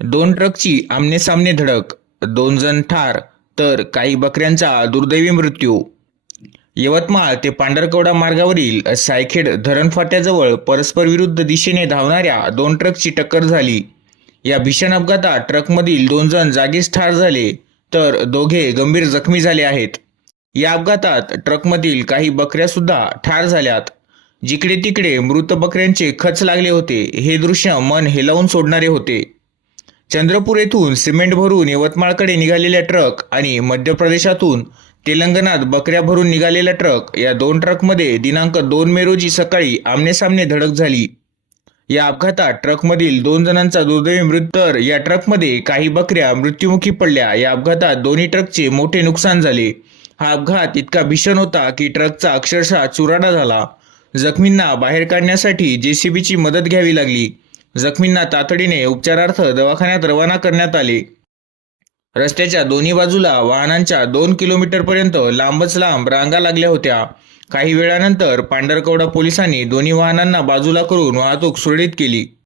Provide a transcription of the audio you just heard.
दोन ट्रकची आमनेसामने धडक दोन जण ठार तर काही बकऱ्यांचा दुर्दैवी मृत्यू. यवतमाळ ते पांढरकवडा मार्गावरील सायखेड धरण फाट्याजवळ परस्पर विरुद्ध दिशेने धावणाऱ्या दोन ट्रकची टक्कर झाली. या भीषण अपघातात ट्रकमधील दोन जण जागीच ठार झाले तर दोघे गंभीर जखमी झाले आहेत. या अपघातात ट्रकमधील काही बकऱ्या सुद्धा ठार झाल्यात. जिकडे तिकडे मृत बकऱ्यांचे खच लागले होते हे दृश्य मन हेलावून सोडणारे होते. चंद्रपूर येथून सिमेंट भरून यवतमाळकडे निघालेल्या ट्रक आणि मध्य प्रदेशातून तेलंगणात बकऱ्या भरून निघालेला ट्रक या दोन ट्रकमध्ये दिनांक दोन मे रोजी सकाळी आमनेसामने धडक झाली. या अपघातात ट्रकमधील दोन जणांचा दुर्दैवी मृत्यू तर या ट्रकमध्ये काही बकऱ्या मृत्युमुखी पडल्या. या अपघातात दोन्ही ट्रकचे मोठे नुकसान झाले. हा अपघात इतका भीषण होता की ट्रकचा अक्षरशः चुराडा झाला. जखमींना बाहेर काढण्यासाठी जेसीबीची मदत घ्यावी लागली. जखमींना तातडीने उपचारार्थ दवाखान्यात रवाना करण्यात आले. रस्त्याच्या दोन्ही बाजूला वाहनांच्या दोन किलोमीटरपर्यंत लांबच लांब रांगा लागल्या होत्या. काही वेळानंतर पांढरकवडा पोलिसांनी दोन्ही वाहनांना बाजूला करून वाहतूक सुरळीत केली.